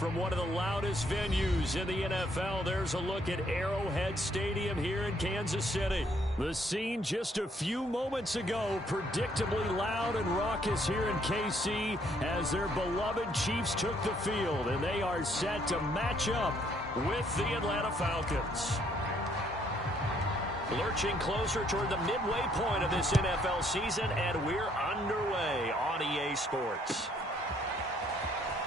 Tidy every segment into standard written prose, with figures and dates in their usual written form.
from one of the loudest venues in the NFL. There's a look at Arrowhead Stadium here in Kansas City. The scene just a few moments ago, predictably loud and raucous here in KC as their beloved Chiefs took the field, and they are set to match up with the Atlanta Falcons. Lurching closer toward the midway point of this NFL season, and we're underway on EA Sports.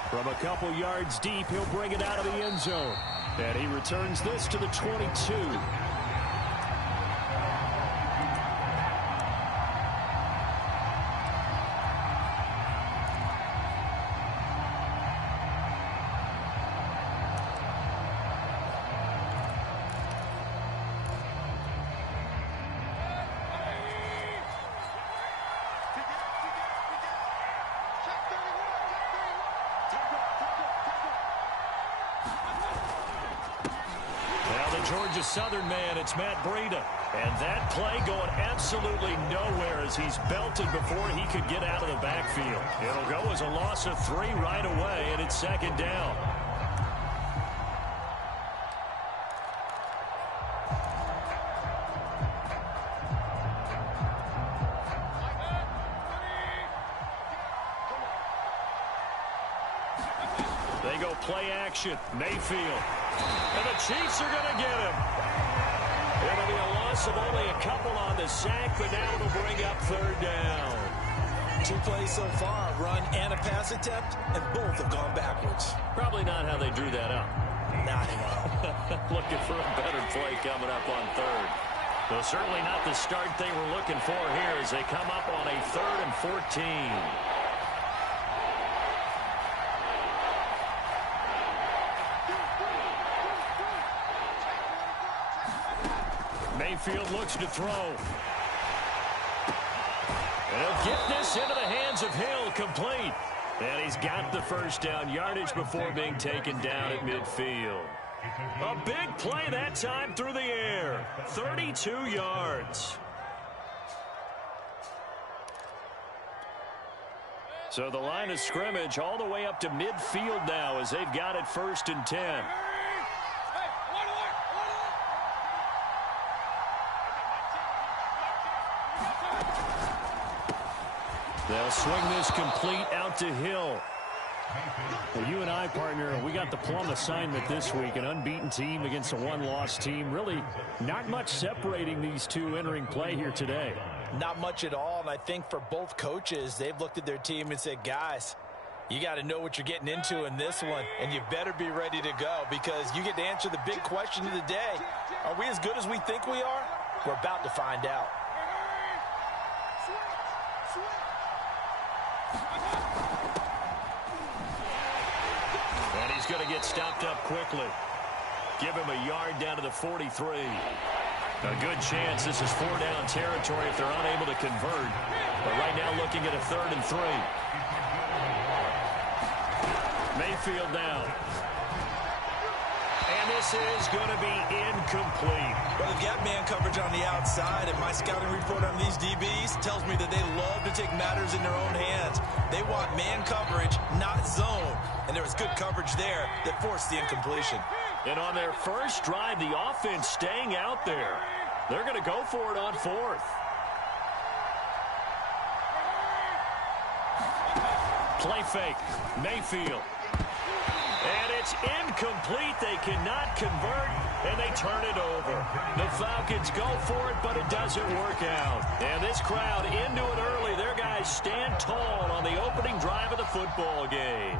From a couple yards deep, he'll bring it out of the end zone. And he returns this to the 22. Georgia Southern man, it's Matt Breida. And that play going absolutely nowhere as he's belted before he could get out of the backfield. It'll go as a loss of 3 right away, and it's second down. They go play action. Mayfield. And the Chiefs are going to get him. It'll be a loss of only a couple on the sack, but now it'll bring up third down. 2 plays so far, run and a pass attempt, and both have gone backwards. Probably not how they drew that up. Not at all. Looking for a better play coming up on third. Though certainly not the start they were looking for here as they come up on a 3rd and 14. Mayfield looks to throw. And he'll get this into the hands of Hill, complete. And he's got the first down yardage before being taken down at midfield. A big play that time through the air. 32 yards. So the line of scrimmage all the way up to midfield now as they've got it 1st and 10. They'll swing this complete out to Hill. Well, you and I, partner, we got the plum assignment this week. An unbeaten team against a one-loss team. Really not much separating these two entering play here today. Not much at all, and I think for both coaches, they've looked at their team and said, guys, you got to know what you're getting into in this one, and you better be ready to go because you get to answer the big question of the day. Are we as good as we think we are? We're about to find out. And he's going to get stopped up quickly. Give him a yard down to the 43. A good chance this is 4-down territory if they're unable to convert. But right now looking at a 3rd and 3. Mayfield down. And this is going to be incomplete. Well, they've got man coverage on the outside, and my scouting report on these DBs tells me that they love to take matters in their own hands. They want man coverage, not zone. And there was good coverage there that forced the incompletion. And on their first drive, the offense staying out there. They're going to go for it on 4th. Play fake. Mayfield. And it's incomplete. They cannot convert, and they turn it over. The Falcons go for it, but it doesn't work out. And this crowd into it early. Their guys stand tall on the opening drive of the football game.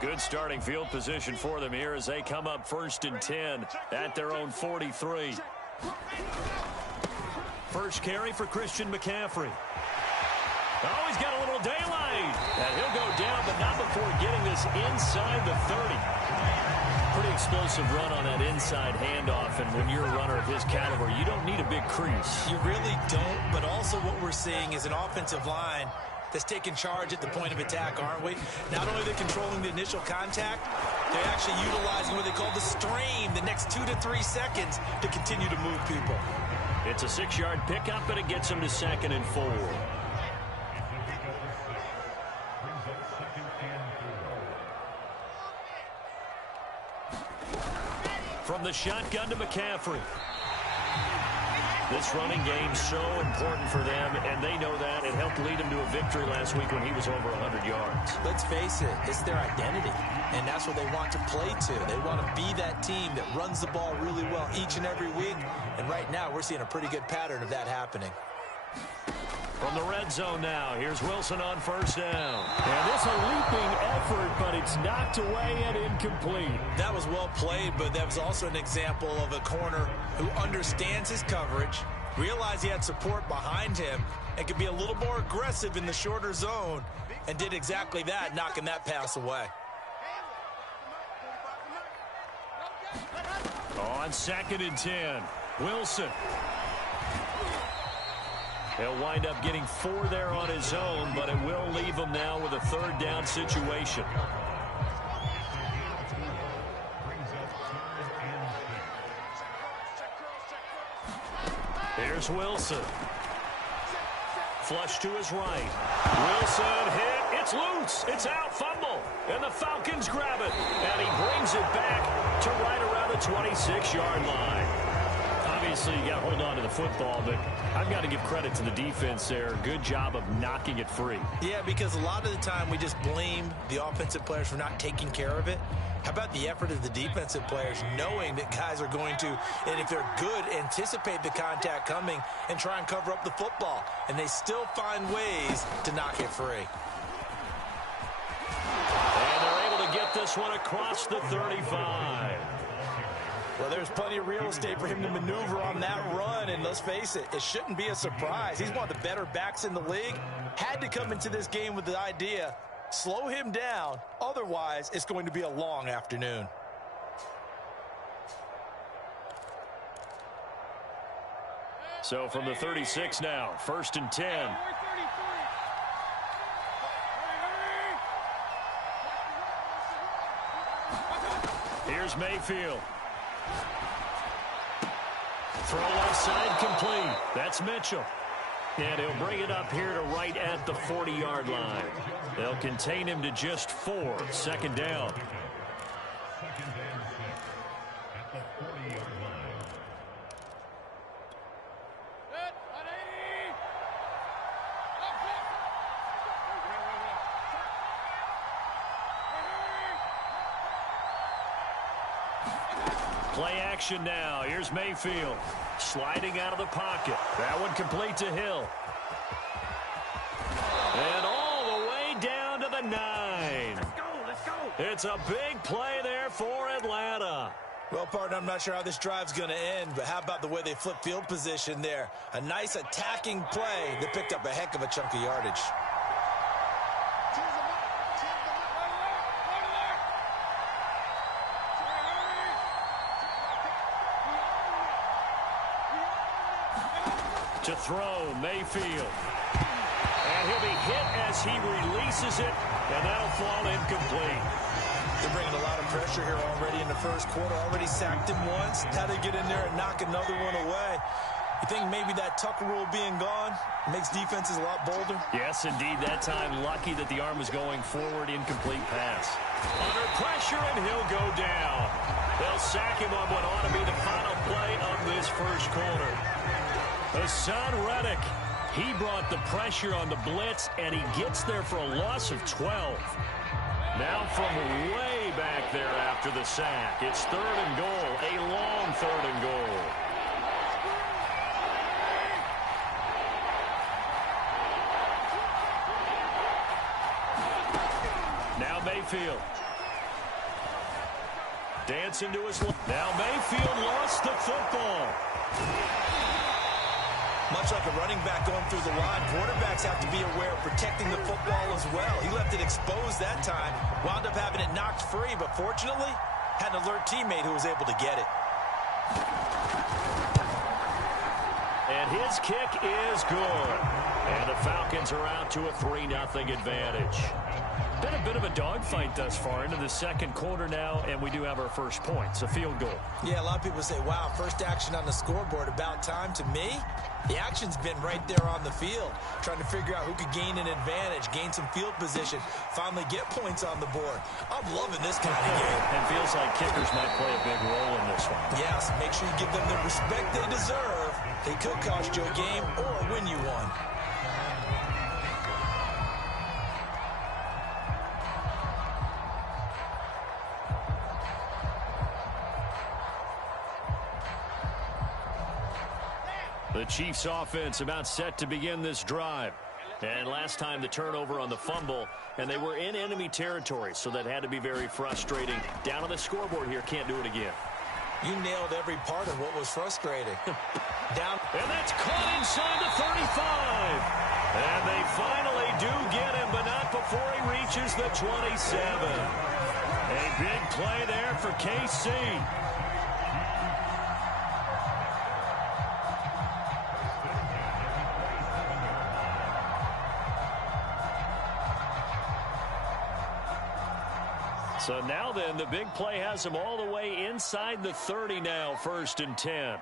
Good starting field position for them here as they come up 1st and 10 at their own 43. First carry for Christian McCaffrey. Oh, he's got a little daylight. And he'll go down, but not before getting this inside the 30. Pretty explosive run on that inside handoff, and when you're a runner of his caliber, you don't need a big crease. You really don't, but also what we're seeing is an offensive line that's taking charge at the point of attack, aren't we? Not only are they controlling the initial contact, They're actually utilizing what they call the strain, the next 2 to 3 seconds to continue to move people. It's a 6-yard pickup, and it gets them to 2nd and 4. From the shotgun to McCaffrey. This running game's so important for them, and they know that. It helped lead them to a victory last week when he was over 100 yards. Let's face it, it's their identity, and that's what they want to play to. They want to be that team that runs the ball really well each and every week, and right now we're seeing a pretty good pattern of that happening. From the red zone now, here's Wilson on 1st down. And this a leaping effort, but it's knocked away and incomplete. That was well played, but that was also an example of a corner who understands his coverage, realized he had support behind him, and could be a little more aggressive in the shorter zone, and did exactly that, knocking that pass away. On 2nd and 10, Wilson. He'll wind up getting 4 there on his own, but it will leave him now with a 3rd down situation. Here's Wilson. Flush to his right. Wilson hit. It's loose. It's out. Fumble. And the Falcons grab it. And he brings it back to right around the 26-yard line. Obviously, you got to hold on to the football, but I've got to give credit to the defense there. Good job of knocking it free. Yeah, because a lot of the time we just blame the offensive players for not taking care of it. How about the effort of the defensive players knowing that guys are going to, and if they're good, anticipate the contact coming and try and cover up the football. And they still find ways to knock it free. And they're able to get this one across the 35. Well, there's plenty of real estate for him to maneuver on that run, and let's face it, it shouldn't be a surprise. He's one of the better backs in the league. Had to come into this game with the idea, slow him down, otherwise it's going to be a long afternoon. So from the 36 now, 1st and 10. Here's Mayfield. Throw left side complete. That's Mitchell. And he'll bring it up here to right at the 40-yard line. They'll contain him to just 4. 2nd down. Play action now. Here's Mayfield. Sliding out of the pocket. That one complete to Hill. And all the way down to the 9. Let's go. It's a big play there for Atlanta. Well, partner, I'm not sure how this drive's going to end, but how about the way they flip field position there? A nice attacking play that picked up a heck of a chunk of yardage. To throw, Mayfield. And he'll be hit as he releases it, and that'll fall incomplete. They're bringing a lot of pressure here already in the first quarter. Already sacked him once. Now they get in there and knock another one away. You think maybe that Tucker rule being gone makes defenses a lot bolder? Yes, indeed. That time, lucky that the arm was going forward. Incomplete pass. Under pressure, and he'll go down. They'll sack him on what ought to be the final play of this first quarter. Hassan Reddick, he brought the pressure on the blitz, and he gets there for a loss of 12. Now from way back there after the sack, it's 3rd and goal, a long 3rd and goal. Now Mayfield. Dancing to his left. Now Mayfield lost the football. Much like a running back going through the line, quarterbacks have to be aware of protecting the football as well. He left it exposed that time, wound up having it knocked free, but fortunately, had an alert teammate who was able to get it. And his kick is good. And the Falcons are out to a 3-0 advantage. Been a bit of a dogfight thus far into the second quarter now, and we do have our first points, a field goal. Yeah, a lot of people say, wow, first action on the scoreboard, about time. To me, the action's been right there on the field, trying to figure out who could gain an advantage, gain some field position, finally get points on the board. I'm loving this kind of game. And feels like kickers might play a big role in this one. Yes, make sure you give them the respect they deserve. They could cost you a game or win you one. The Chiefs offense about set to begin this drive. And last time the turnover on the fumble, and they were in enemy territory, so that had to be very frustrating. Down on the scoreboard here, can't do it again. You nailed every part of what was frustrating. Down. And that's caught inside the 35. And they finally do get him, but not before he reaches the 27. A big play there for KC. So now then, the big play has him all the way inside the 30 now, 1st and 10.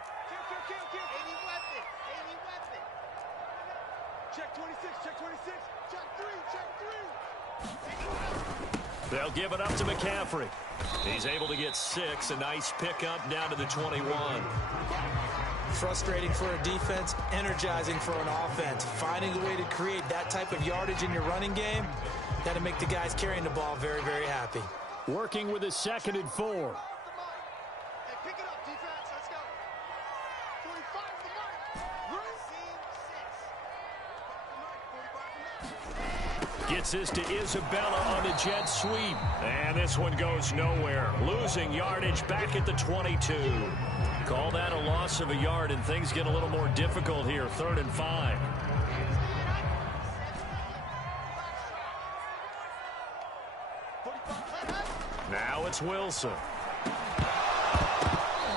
Check 26, check 26, check 3. They'll give it up to McCaffrey. He's able to get 6, a nice pickup down to the 21. Frustrating for a defense, energizing for an offense. Finding a way to create that type of yardage in your running game, that'll make the guys carrying the ball very, very happy. Working with a 2nd and 4. Hey, pick it up, defense. Let's go. 45 for the mark. Gets this to Isabella on the jet sweep. And this one goes nowhere. Losing yardage back at the 22. Call that a loss of a yard, and things get a little more difficult here. 3rd and 5. Now it's Wilson.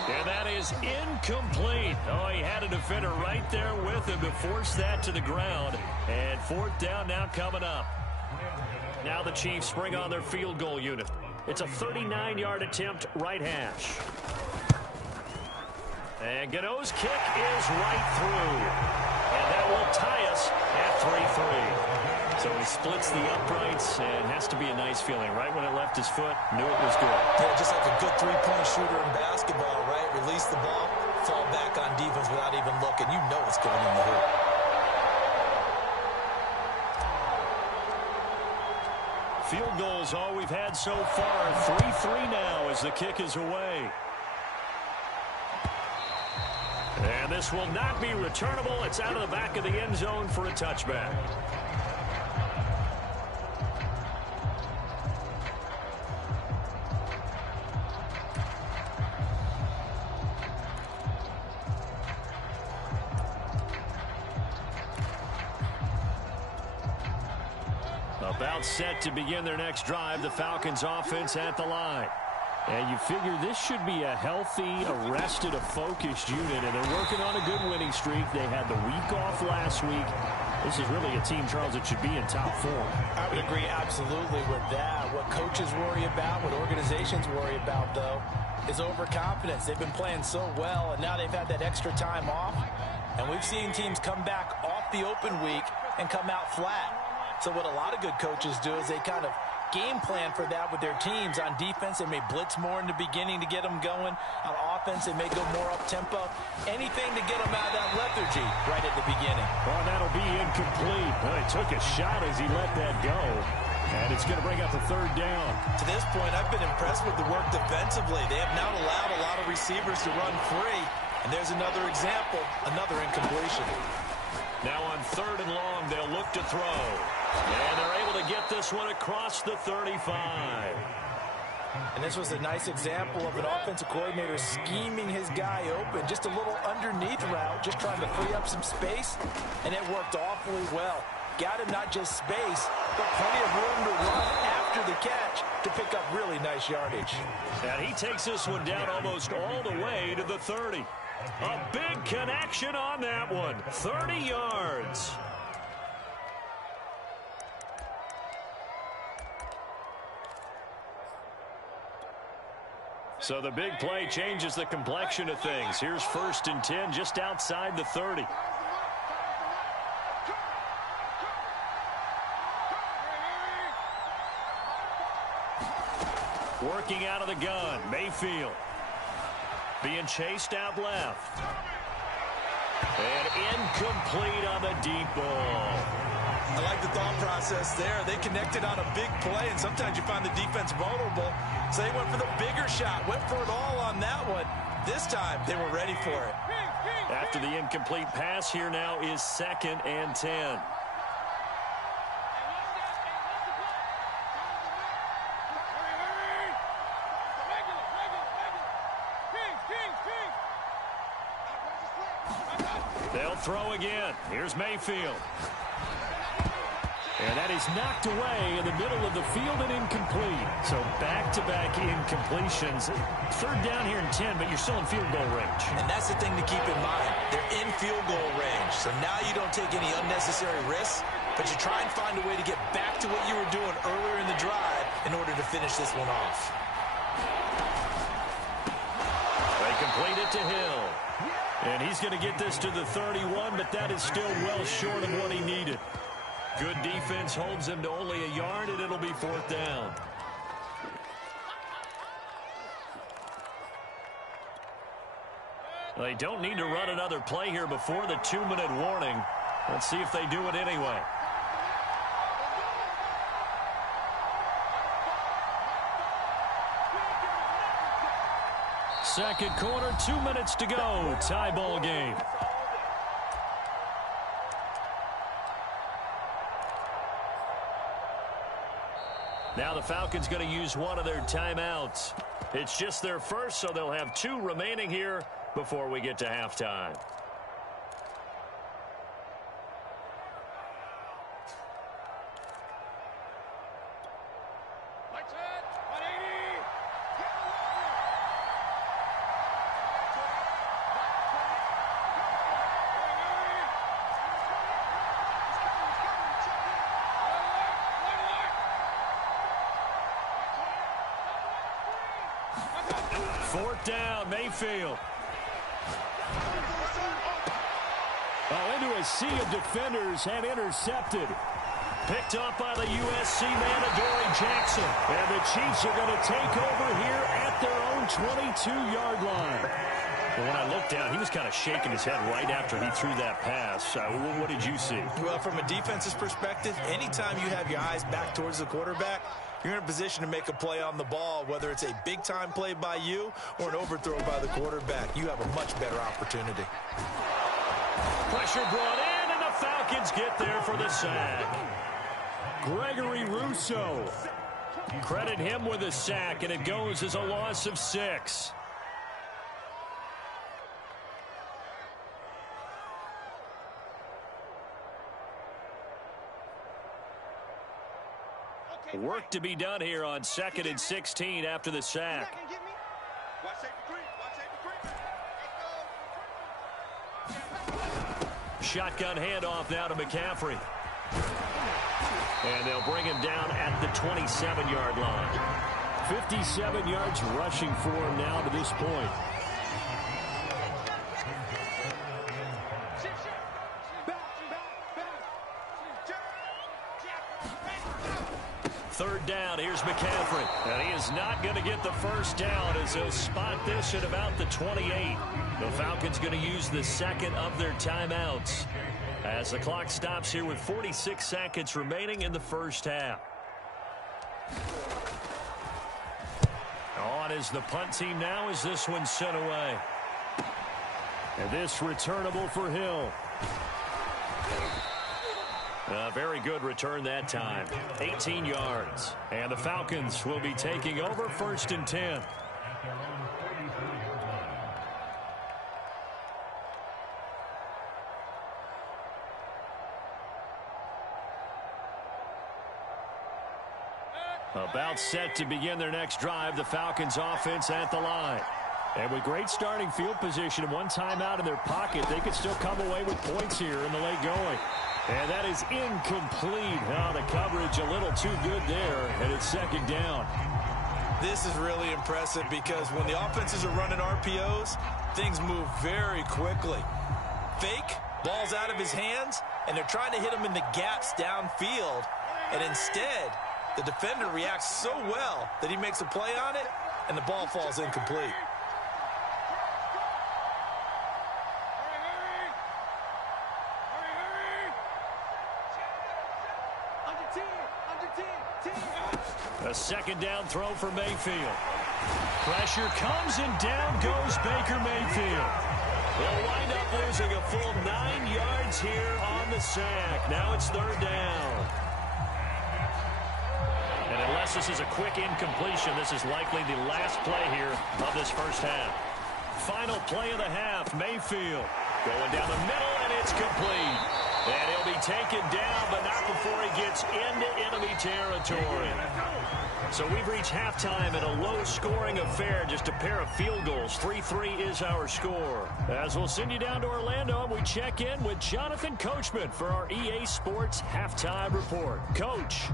And that is incomplete. Oh, he had a defender right there with him to force that to the ground. And 4th down now coming up. Now the Chiefs bring on their field goal unit. It's a 39-yard attempt, right hash. And Gano's kick is right through. And that will tie us at 3-3. So he splits the uprights, and has to be a nice feeling. Right when it left his foot, knew it was good. Yeah, just like a good three-point shooter in basketball, right? Release the ball, fall back on defense without even looking. You know it's going in the hoop. Field goals all we've had so far. 3-3 now as the kick is away. And this will not be returnable. It's out of the back of the end zone for a touchback. About set to begin their next drive, the Falcons offense at the line. And you figure this should be a healthy, arrested, a focused unit, and they're working on a good winning streak. They had the week off last week. This is really a team, Charles, that should be in top form. I would agree absolutely with that. What coaches worry about, what organizations worry about, though, is overconfidence. They've been playing so well, and now they've had that extra time off. And we've seen teams come back off the open week and come out flat. So what a lot of good coaches do is they kind of game plan for that with their teams. On defense, they may blitz more in the beginning to get them going. On offense, they may go more up-tempo. Anything to get them out of that lethargy right at the beginning. Well, that'll be incomplete. Well, he took a shot as he let that go. And it's going to bring up a 3rd down. To this point, I've been impressed with the work defensively. They have not allowed a lot of receivers to run free. And there's another example, another incompletion. Now on 3rd and long, they'll look to throw. And they're able to get this one across the 35. And this was a nice example of an offensive coordinator scheming his guy open. Just a little underneath route, just trying to free up some space. And it worked awfully well. Got him not just space, but plenty of room to run after the catch to pick up really nice yardage. And he takes this one down almost all the way to the 30. A big connection on that one. 30 yards. So the big play changes the complexion of things. Here's 1st and 10 just outside the 30. Working out of the gun, Mayfield. Being chased out left. And incomplete on the deep ball. I like the thought process there. They connected on a big play, and sometimes you find the defense vulnerable. So they went for the bigger shot, went for it all on that one. This time, they were ready for it. After the incomplete pass, here now is 2nd and 10. They'll throw again. Here's Mayfield. And that is knocked away in the middle of the field and incomplete. So back-to-back incompletions. 3rd down here and 10, but you're still in field goal range. And that's the thing to keep in mind. They're in field goal range. So now you don't take any unnecessary risks, but you try and find a way to get back to what you were doing earlier in the drive in order to finish this one off. They complete it to Hill. And he's going to get this to the 31, but that is still well short of what he needed. Good defense holds him to only a yard, and it'll be 4th down. They don't need to run another play here before the 2-minute warning. Let's see if they do it anyway. Second quarter, 2 minutes to go. Tie ball game. Now the Falcons going to use one of their timeouts. It's just their first, so they'll have 2 remaining here before we get to halftime. Fourth down, Mayfield. Oh, into a sea of defenders and intercepted. Picked up by the USC man, Adoree Jackson. And the Chiefs are going to take over here at their own 22-yard line. Well, when I looked down, he was kind of shaking his head right after he threw that pass. What did you see? Well, from a defense's perspective, anytime you have your eyes back towards the quarterback, you're in a position to make a play on the ball, whether it's a big-time play by you or an overthrow by the quarterback. You have a much better opportunity. Pressure brought in, and the Falcons get there for the sack. Gregory Rousseau. Credit him with a sack, and it goes as a loss of 6. Work to be done here on 2nd and 16 after the sack. Shotgun handoff now to McCaffrey. And they'll bring him down at the 27-yard line. 57 yards rushing for him now to this point. Third down, here's McCaffrey. And he is not going to get the first down as he'll spot this at about the 28. The Falcons going to use the second of their timeouts as the clock stops here with 46 seconds remaining in the first half. On is the punt team now as this one's sent away. And this returnable for Hill. A very good return that time. 18 yards. And the Falcons will be taking over 1st and 10. About set to begin their next drive, the Falcons offense at the line. And with great starting field position and one timeout in their pocket, they could still come away with points here in the late going. And that is incomplete. Oh, the coverage a little too good there, and it's 2nd down. This is really impressive because when the offenses are running RPOs, things move very quickly. Fake, ball's out of his hands, and they're trying to hit him in the gaps downfield. And instead, the defender reacts so well that he makes a play on it, and the ball falls incomplete. A second down throw for Mayfield. Pressure comes and down goes Baker Mayfield. They'll wind up losing a full 9 yards here on the sack. Now it's third down. And unless this is a quick incompletion, this is likely the last play here of this first half. Final play of the half, Mayfield going down the middle, and it's complete. And he'll be taken down, but not before he gets into enemy territory. So we've reached halftime in a low-scoring affair, just a pair of field goals. 3-3 is our score. As we'll send you down to Orlando, and we check in with Jonathan Coachman for our EA Sports Halftime Report. Coach.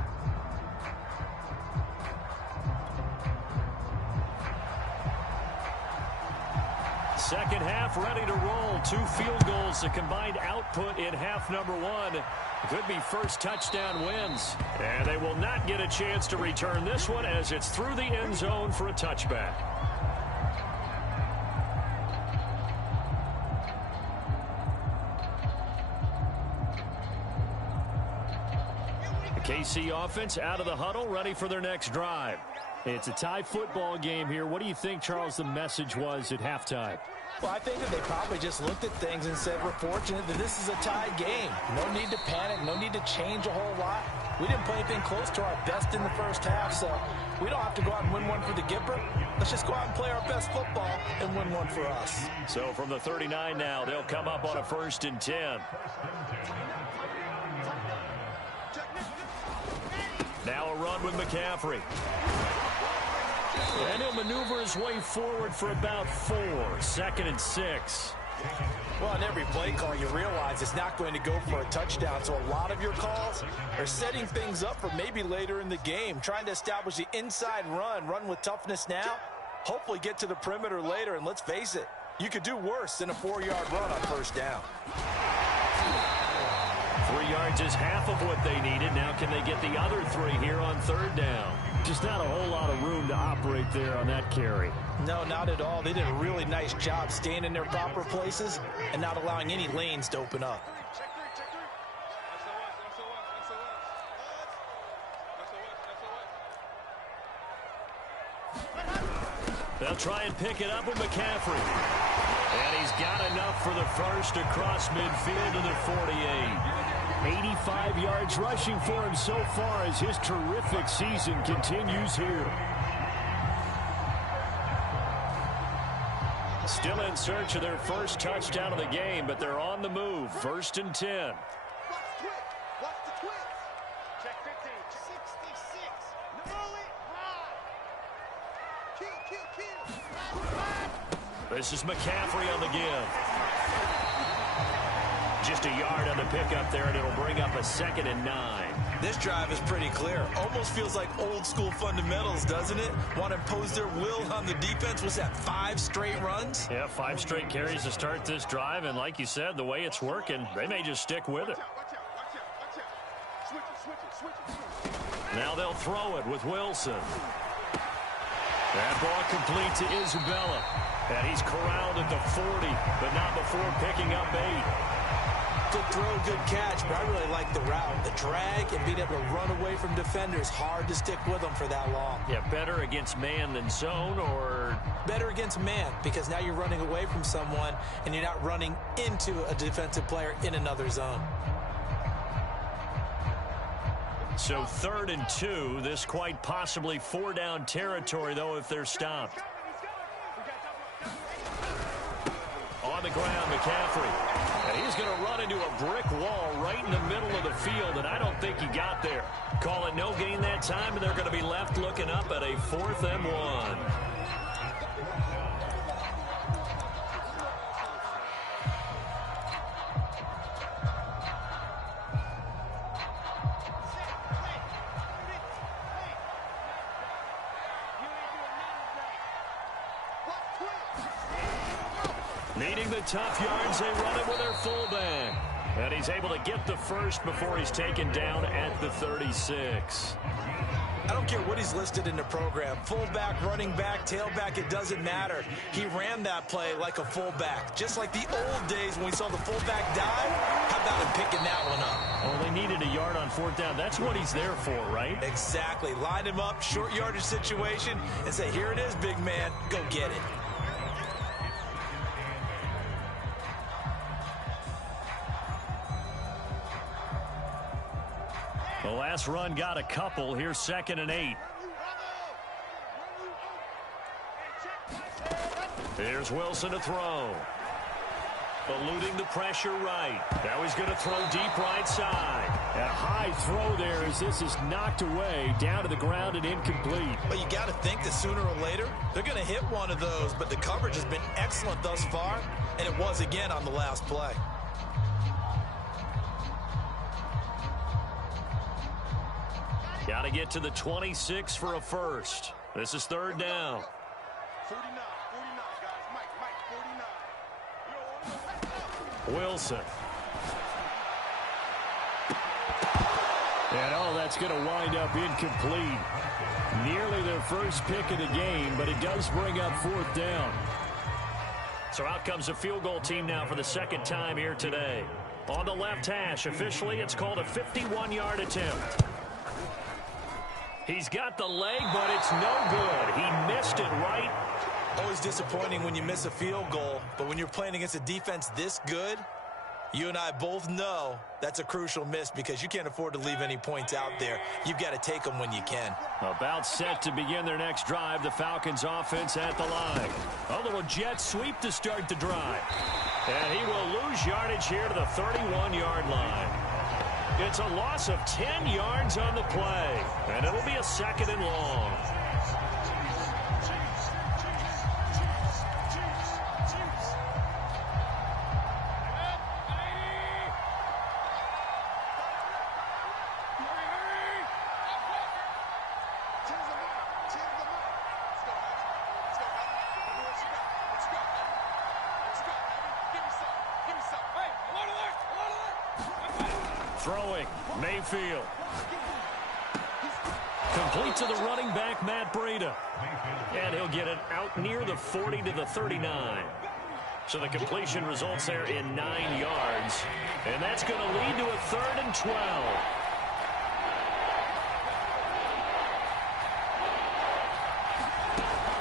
Second half ready to roll. 2 field goals, the combined output in half number 1. Could be first touchdown wins. And they will not get a chance to return this one as it's through the end zone for a touchback. The KC offense out of the huddle, ready for their next drive. It's a tie football game here. What do you think, Charles, the message was at halftime? Well, I think that they probably just looked at things and said, we're fortunate that this is a tied game. No need to panic. No need to change a whole lot. We didn't play anything close to our best in the first half, so we don't have to go out and win one for the Gipper. Let's just go out and play our best football and win one for us. So from the 39 now, they'll come up on a 1st and 10. Now a run with McCaffrey. And he'll maneuver his way forward for about 4. 2nd and 6. Well, in every play call, you realize it's not going to go for a touchdown. So a lot of your calls are setting things up for maybe later in the game, trying to establish the inside run with toughness now, hopefully get to the perimeter later. And let's face it, you could do worse than a 4-yard run on first down. 3 yards is half of what they needed. Now can they get the other 3 here on third down? Just not a whole lot of room to operate there on that carry. No, not at all. They did a really nice job staying in their proper places and not allowing any lanes to open up. They'll try and pick it up with McCaffrey. And he's got enough for the first across midfield to the 48. 85 yards rushing for him so far as his terrific season continues here. Still in search of their first touchdown of the game, but they're on the move. 1st and 10. This is McCaffrey on the give. Just a yard on the pickup there, and it'll bring up a 2nd and 9. This drive is pretty clear. Almost feels like old school fundamentals, doesn't it? Want to impose their will on the defense. Was that 5 straight runs? Yeah, 5 straight carries to start this drive, and like you said, the way it's working, they may just stick with it. Now they'll throw it with Wilson. That ball complete to Isabella. And he's corralled at the 40, but not before picking up 8. Good throw, good catch, but I really like the route. The drag and being able to run away from defenders, hard to stick with them for that long. Yeah, better against man than zone, or? Better against man, because now you're running away from someone and you're not running into a defensive player in another zone. So 3rd and 2, this quite possibly 4-down territory, though, if they're stopped. On the ground, McCaffrey. And he's going to run into a brick wall right in the middle of the field, and I don't think he got there. Call it no gain that time, and they're going to be left looking up at a 4th and 1. Needing the tough yards, they run it with their fullback. And he's able to get the first before he's taken down at the 36. I don't care what he's listed in the program. Fullback, running back, tailback, it doesn't matter. He ran that play like a fullback. Just like the old days when we saw the fullback dive. How about him picking that one up? Well, they needed a yard on fourth down. That's what he's there for, right? Exactly. Line him up, short yardage situation, and say, here it is, big man. Go get it. The last run got a couple. Here's 2nd and 8. Here's Wilson to throw. Eluding the pressure right. Now he's going to throw deep right side. And a high throw there as this is knocked away, down to the ground and incomplete. But you got to think that sooner or later, they're going to hit one of those. But the coverage has been excellent thus far, and it was again on the last play. Got to get to the 26 for a first. This is 3rd down. 49, guys. Mike, 49. Wilson. And that's going to wind up incomplete. Nearly their first pick of the game, but it does bring up 4th down. So out comes a field goal team now for the 2nd time here today. On the left hash, officially it's called a 51-yard attempt. He's got the leg, but it's no good. He missed it right. Always disappointing when you miss a field goal, but when you're playing against a defense this good, you and I both know that's a crucial miss because you can't afford to leave any points out there. You've got to take them when you can. About set to begin their next drive, the Falcons offense at the line. A little jet sweep to start the drive. And he will lose yardage here to the 31-yard line. It's a loss of 10 yards on the play, and it'll be a 2nd and long. Throwing, Mayfield. Complete to the running back, Matt Breida. And he'll get it out near the 40 to the 39. So the completion results there in 9 yards. And that's going to lead to a 3rd and 12.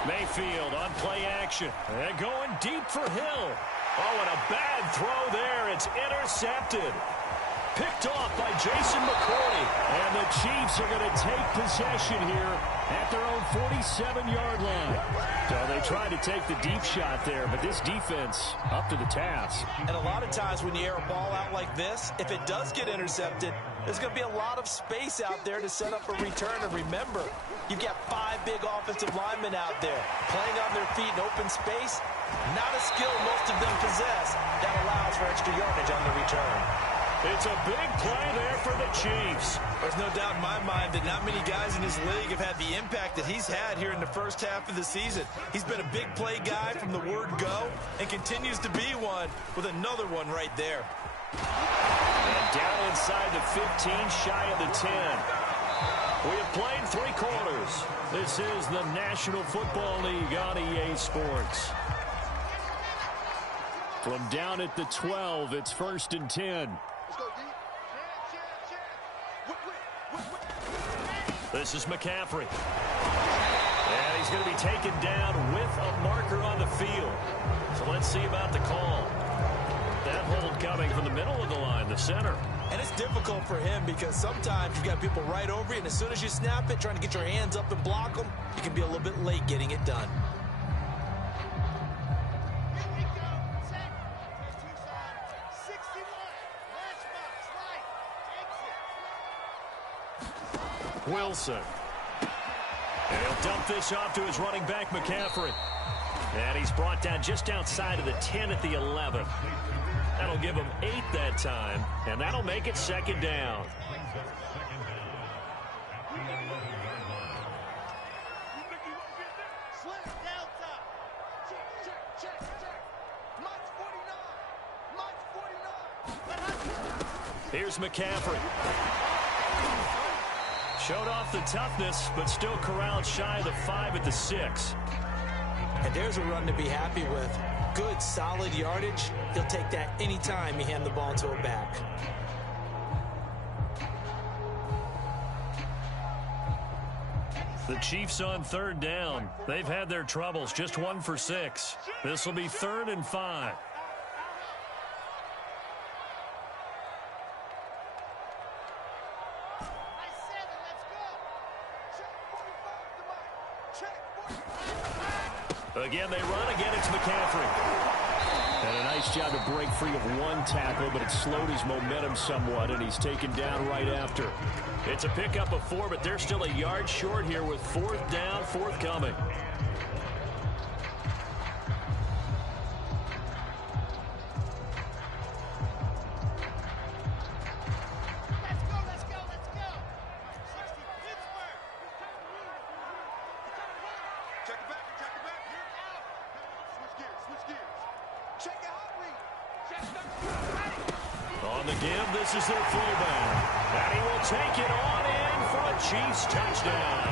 Mayfield on play action. And going deep for Hill. Oh, and a bad throw there. It's intercepted. Picked off by Jason McCourty. And the Chiefs are going to take possession here at their own 47-yard line. So they tried to take the deep shot there, but this defense up to the task. And a lot of times when you air a ball out like this, if it does get intercepted, there's going to be a lot of space out there to set up a return. And remember, you've got 5 big offensive linemen out there playing on their feet in open space. Not a skill most of them possess that allows for extra yardage on the return. It's a big play there for the Chiefs. There's no doubt in my mind that not many guys in this league have had the impact that he's had here in the first half of the season. He's been a big play guy from the word go and continues to be one with another one right there. And down inside the 15, shy of the 10. We have played 3 quarters. This is the National Football League on EA Sports. From down at the 12, it's 1st and 10. This is McCaffrey. And he's going to be taken down with a marker on the field. So let's see about the call. That hold coming from the middle of the line, the center. And it's difficult for him because sometimes you've got people right over you, and as soon as you snap it, trying to get your hands up and block them, you can be a little bit late getting it done. Wilson. And he'll dump this off to his running back, McCaffrey. And he's brought down just outside of the 10 at the 11. That'll give him 8 that time, and that'll make it 2nd down. Here's McCaffrey. Showed off the toughness, but still corralled shy of the 5 at the 6. And there's a run to be happy with. Good, solid yardage. He'll take that anytime you hand the ball to a back. The Chiefs on 3rd down. They've had their troubles, just 1 for 6. This will be 3rd and 5. Again, they run. Again, it's McCaffrey. And a nice job to break free of 1 tackle, but it slowed his momentum somewhat, and he's taken down right after. It's a pickup of 4, but they're still a yard short here with 4th down, forthcoming. On the give, this is their fullback. And he will take it on in for a Chiefs touchdown.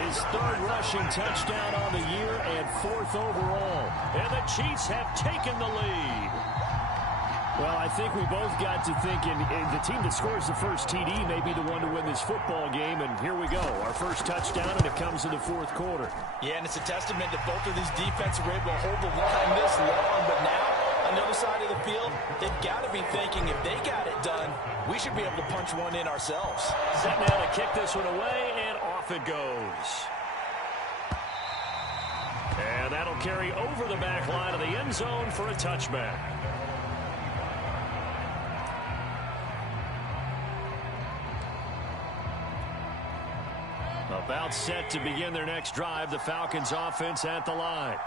His 3rd rushing touchdown on the year and 4th overall. And the Chiefs have taken the lead. Well, I think we both got to thinking the team that scores the first TD may be the one to win this football game. And here we go, our first touchdown, and it comes in the 4th quarter. Yeah, and it's a testament that both of these defenses were able to hold the line this long. But now, on the other side of the field, they've got to be thinking if they got it done, we should be able to punch one in ourselves. Set now to kick this one away, and off it goes. And that'll carry over the back line of the end zone for a touchback. About set to begin their next drive, the Falcons offense at the line.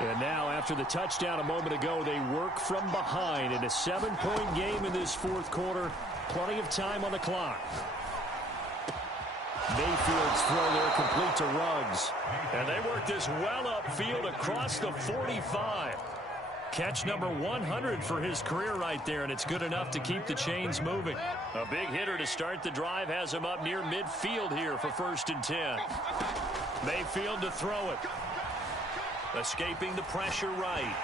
And now, after the touchdown a moment ago, they work from behind in a 7-point game in this 4th quarter. Plenty of time on the clock. Mayfield's throw there complete to Ruggs. And they work this well upfield across the 45. Catch number 100 for his career right there, and it's good enough to keep the chains moving. A big hitter to start the drive has him up near midfield here for 1st and 10. Mayfield to throw it. Escaping the pressure right.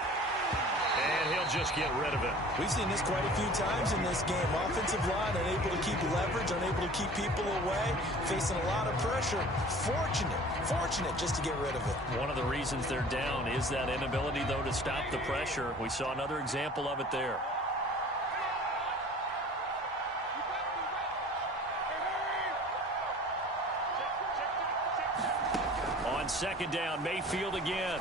And he'll just get rid of it. We've seen this quite a few times in this game. Offensive line unable to keep leverage, unable to keep people away, facing a lot of pressure. Fortunate just to get rid of it. One of the reasons they're down is that inability, though, to stop the pressure. We saw another example of it there. On 2nd down, Mayfield again.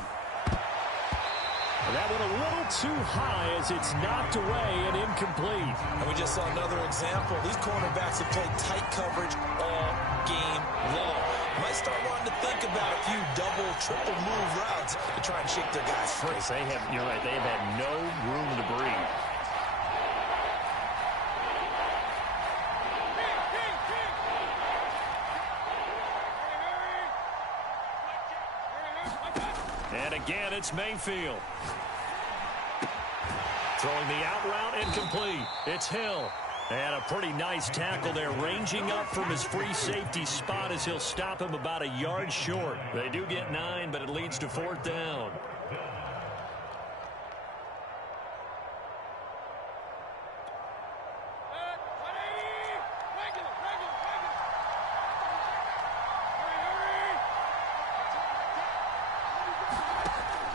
That one a little too high as it's knocked away and incomplete. And we just saw another example. These cornerbacks have played tight coverage all game long. Might start wanting to think about a few double, triple move routes to try and shake their guys free. You're right, they have had no room to breathe. And again, it's Mayfield. Throwing the out route incomplete. It's Hill. And a pretty nice tackle there, ranging up from his free safety spot as he'll stop him about a yard short. They do get 9, but it leads to 4th down.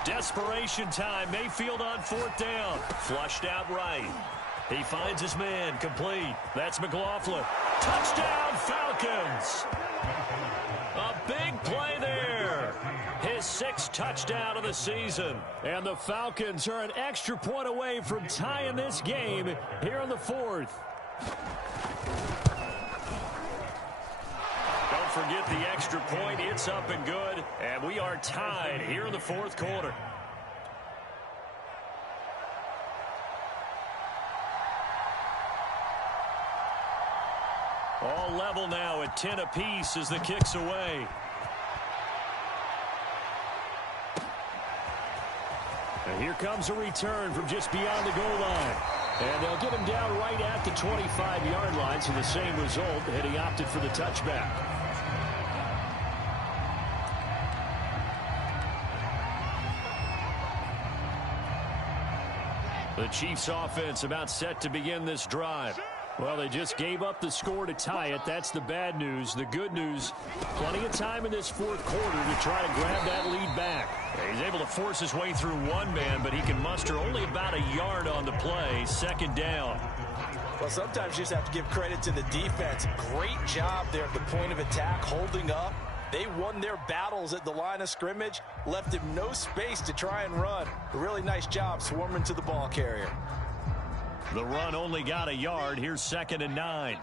Desperation time. Mayfield on 4th down. Flushed out right. He finds his man. Complete. That's McLaughlin. Touchdown, Falcons. A big play there. His 6th touchdown of the season. And the Falcons are an extra point away from tying this game here in the 4th. Don't forget the extra point. It's up and good. And we are tied here in the 4th quarter. All level now at 10 apiece as the kick's away. And here comes a return from just beyond the goal line. And they'll get him down right at the 25-yard line, so the same result, and he opted for the touchback. The Chiefs offense about set to begin this drive. Well, they just gave up the score to tie it. That's the bad news. The good news, plenty of time in this fourth quarter to try to grab that lead back. He's able to force his way through one man, but he can muster only about a yard on the play. Second down. Well, sometimes you just have to give credit to the defense. Great job there at the point of attack, holding up. They won their battles at the line of scrimmage, left him no space to try and run. A really nice job swarming to the ball carrier. The run only got a yard. Here's 2nd and 9.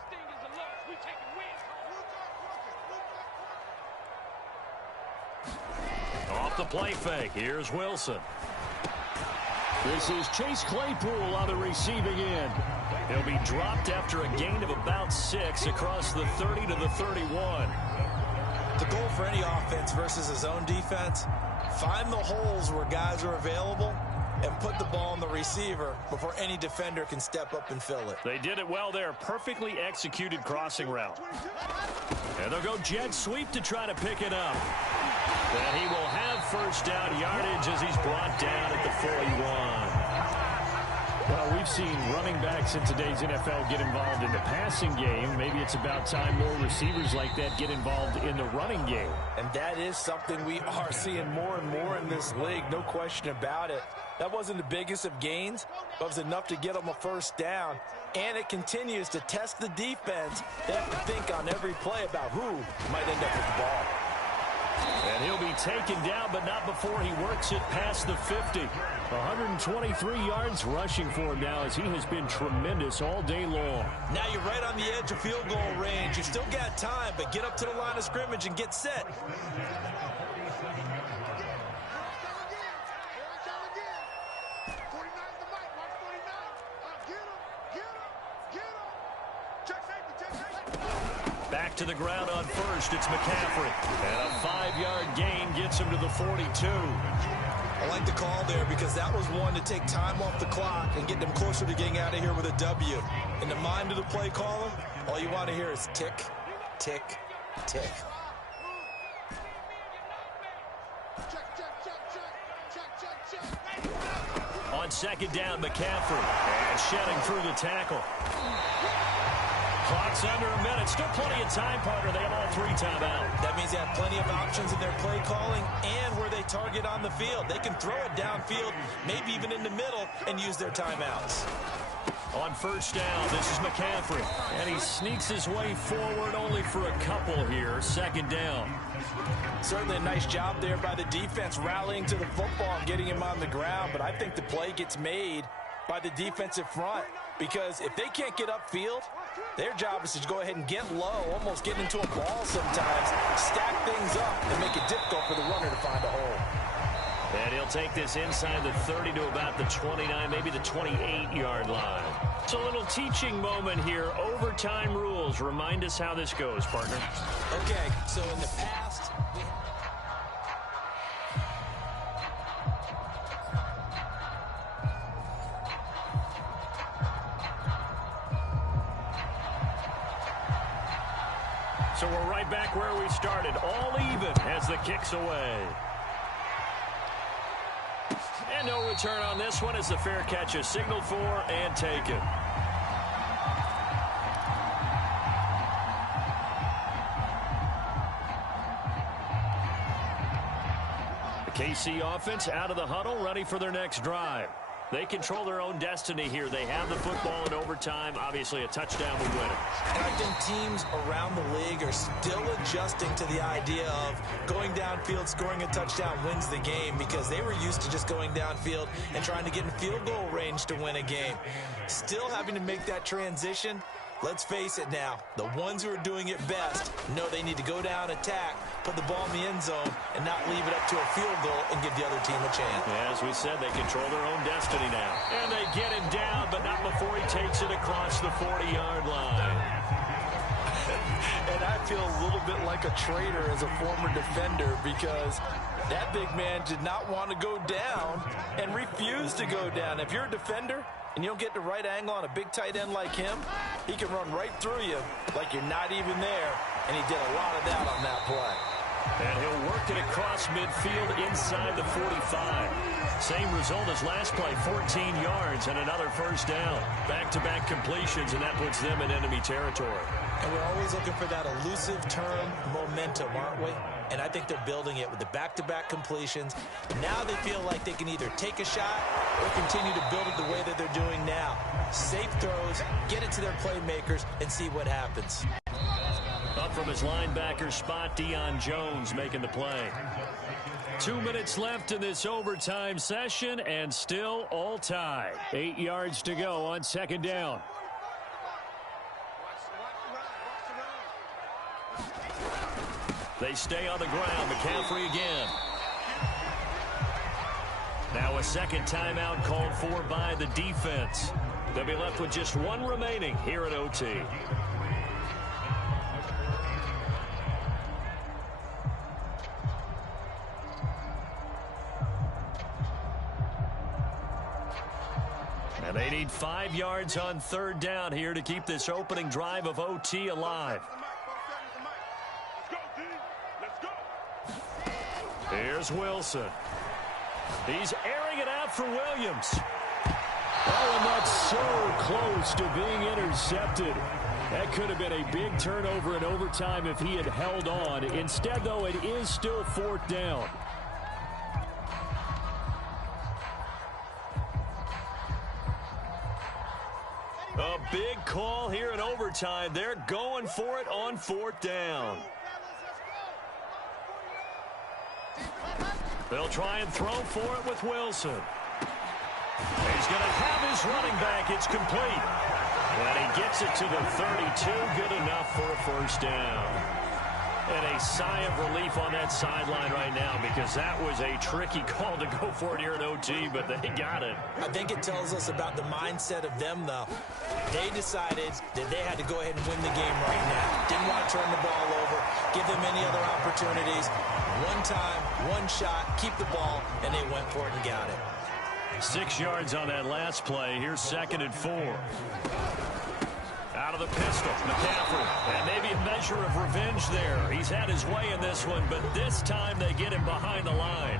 Off the play fake. Here's Wilson. This is Chase Claypool on the receiving end. He'll be dropped after a gain of about 6 across the 30 to the 31. The goal for any offense versus his own defense, find the holes where guys are available and put the ball on the receiver before any defender can step up and fill it. They did it well there. Perfectly executed crossing route. And they'll go jet sweep to try to pick it up. And he will have first down yardage as he's brought down at the 41. Well, we've seen running backs in today's NFL get involved in the passing game. Maybe it's about time more receivers like that get involved in the running game. And that is something we are seeing more and more in this league, no question about it. That wasn't the biggest of gains, but it was enough to get them a first down. And it continues to test the defense. They have to think on every play about who might end up with the ball. And he'll be taken down, but not before he works it past the 50. 123 yards rushing for him now as he has been tremendous all day long. Now you're right on the edge of field goal range. You still got time, but get up to the line of scrimmage and get set. Back to the ground on first. It's McCaffrey. And a 5-yard gain gets him to the 42. I like the call there because that was one to take time off the clock and get them closer to getting out of here with a W. In the mind of the play caller, all you want to hear is tick, tick, tick. On second down, McCaffrey. And shedding through the tackle. Clock's under a minute. Still plenty of time, partner. They have all 3 timeouts. That means they have plenty of options in their play calling and where they target on the field. They can throw it downfield, maybe even in the middle, and use their timeouts. On first down, this is McCaffrey. And he sneaks his way forward only for a couple here. Second down. Certainly a nice job there by the defense rallying to the football and getting him on the ground. But I think the play gets made by the defensive front because if they can't get upfield, their job is to go ahead and get low, almost get into a ball sometimes, stack things up, and make it difficult for the runner to find a hole. And he'll take this inside the 30 to about the 29, maybe the 28-yard line. It's a little teaching moment here. Overtime rules. Remind us how this goes, partner. Okay, so in the past, so we're right back where we started. All even as the kick's away. And no return on this one as the fair catch is signaled for and taken. The KC offense out of the huddle, ready for their next drive. They control their own destiny here. They have the football in overtime. Obviously, a touchdown would win it. And I think teams around the league are still adjusting to the idea of going downfield, scoring a touchdown wins the game because they were used to just going downfield and trying to get in field goal range to win a game. Still having to make that transition. Let's face it now, the ones who are doing it best know they need to go down, attack, put the ball in the end zone, and not leave it up to a field goal and give the other team a chance. Yeah, as we said, they control their own destiny now. And they get him down, but not before he takes it across the 40-yard line. And I feel a little bit like a traitor as a former defender because that big man did not want to go down and refused to go down. If you're a defender, and you don't get the right angle on a big tight end like him, he can run right through you like you're not even there, and he did a lot of that on that play. And he'll work it across midfield inside the 45. Same result as last play, 14 yards and another first down. Back-to-back completions, and that puts them in enemy territory. And we're always looking for that elusive term, momentum, aren't we? And I think they're building it with the back-to-back completions. Now they feel like they can either take a shot or continue to build it the way that they're doing now. Safe throws, get it to their playmakers, and see what happens. Up from his linebacker spot, Deion Jones making the play. 2 minutes left in this overtime session, and still all tied. 8 yards to go on second down. They stay on the ground. McCaffrey again. Now a second timeout called for by the defense. They'll be left with just one remaining here at OT. And they need 5 yards on third down here to keep this opening drive of OT alive. Here's Wilson. He's airing it out for Williams. Oh, and that's so close to being intercepted. That could have been a big turnover in overtime if he had held on. Instead, though, it is still fourth down. A big call here in overtime. They're going for it on fourth down. They'll try and throw for it with Wilson. He's going to have his running back. It's complete. And he gets it to the 32. Good enough for a first down. And a sigh of relief on that sideline right now, because that was a tricky call to go for it here at OT, but they got it. I think it tells us about the mindset of them, though. They decided that they had to go ahead and win the game right now. Didn't want to turn the ball over, give them any other opportunities. One time, one shot, keep the ball, and they went for it and got it. 6 yards on that last play. Here's 2nd and 4. Out of the pistol, McCaffrey. And maybe a measure of revenge there. He's had his way in this one, but this time they get him behind the line.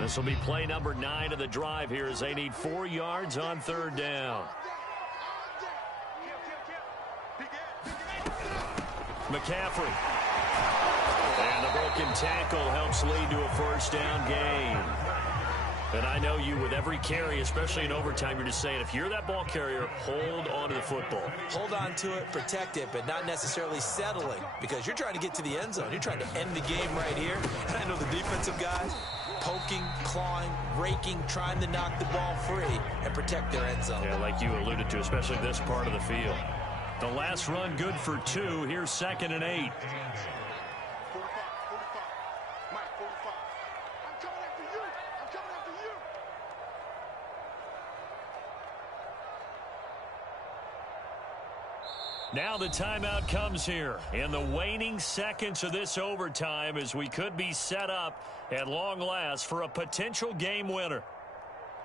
This will be play number 9 of the drive here as they need 4 yards on third down. McCaffrey. And the broken tackle helps lead to a first down gain. And I know you, with every carry, especially in overtime, you're just saying, if you're that ball carrier, hold on to the football. Hold on to it, protect it, but not necessarily settling, because you're trying to get to the end zone. You're trying to end the game right here. And I know the defensive guys, poking, clawing, raking, trying to knock the ball free and protect their end zone. Yeah, like you alluded to, especially this part of the field. The last run good for 2. Here's 2nd and 8. Now the timeout comes here in the waning seconds of this overtime, as we could be set up at long last for a potential game winner.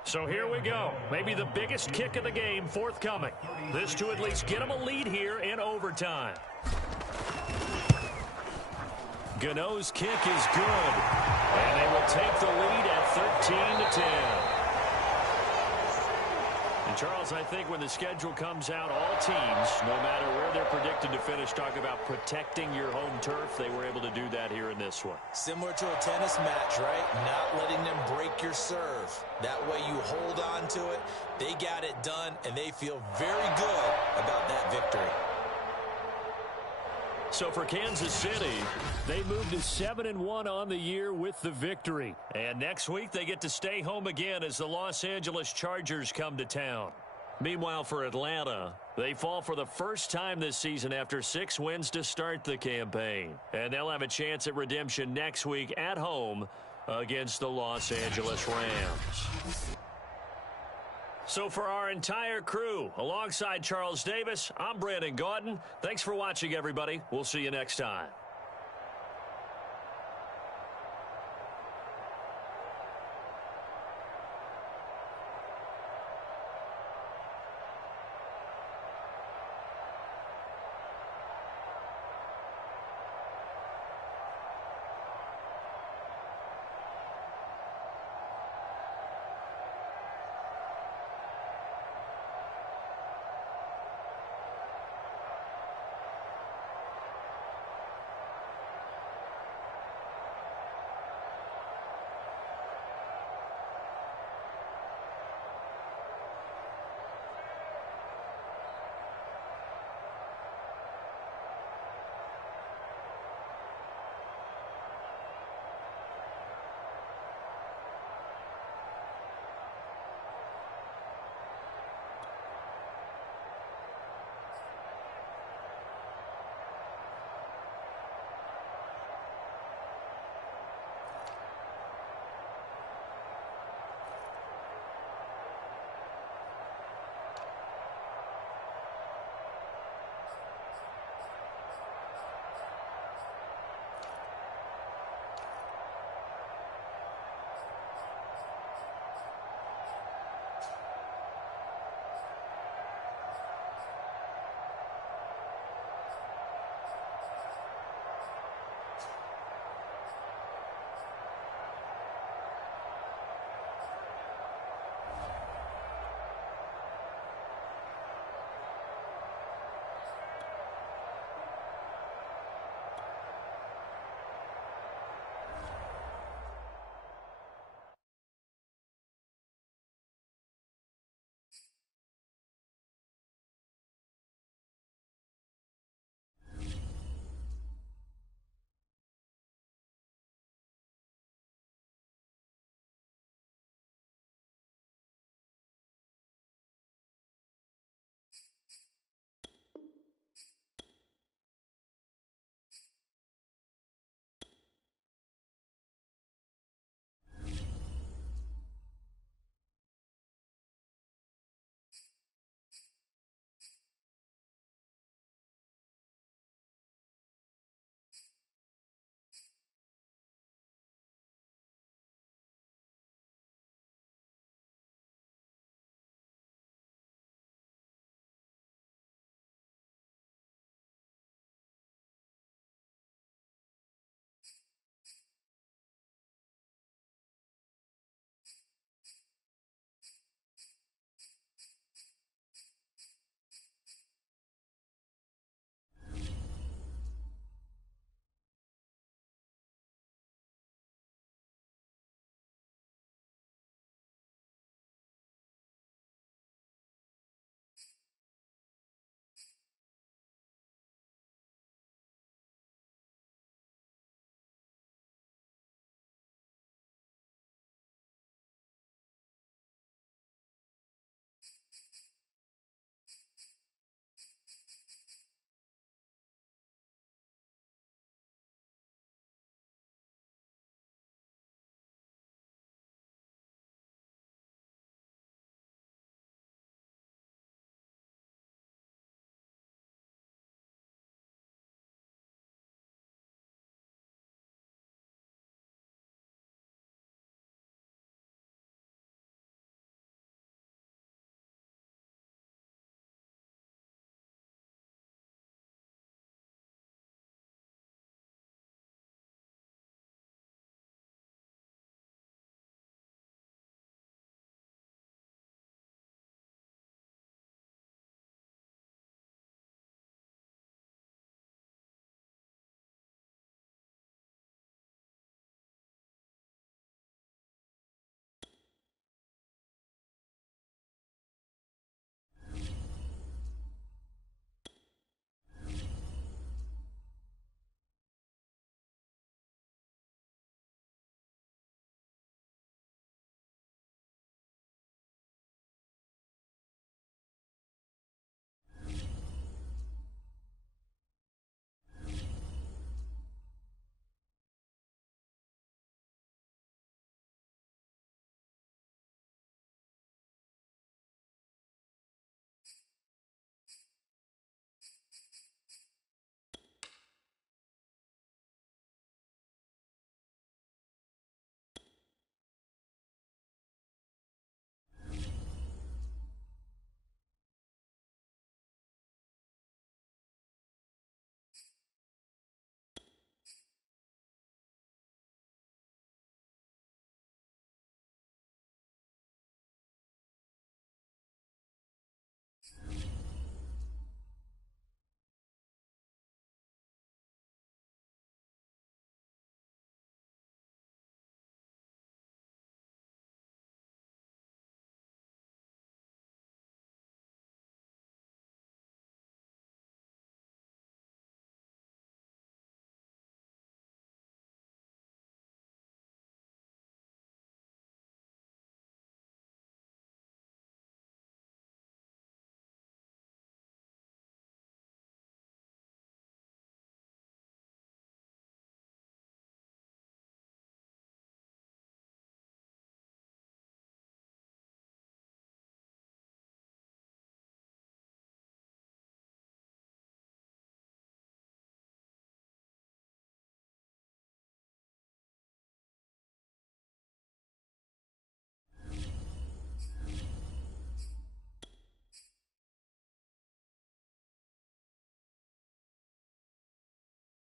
So here we go. Maybe the biggest kick of the game forthcoming. This to at least get them a lead here in overtime. Gano's kick is good. And they will take the lead at 13-10. And Charles, I think when the schedule comes out, all teams, no matter where they're predicted to finish, talk about protecting your home turf. They were able to do that here in this one. Similar to a tennis match, right? Not letting them break your serve. That way you hold on to it. They got it done, and they feel very good about that victory. So for Kansas City, they moved to 7-1 on the year with the victory. And next week they get to stay home again as the Los Angeles Chargers come to town. Meanwhile, for Atlanta, they fall for the first time this season after 6 wins to start the campaign. And they'll have a chance at redemption next week at home against the Los Angeles Rams. So for our entire crew, alongside Charles Davis, I'm Brandon Gaudin. Thanks for watching, everybody. We'll see you next time.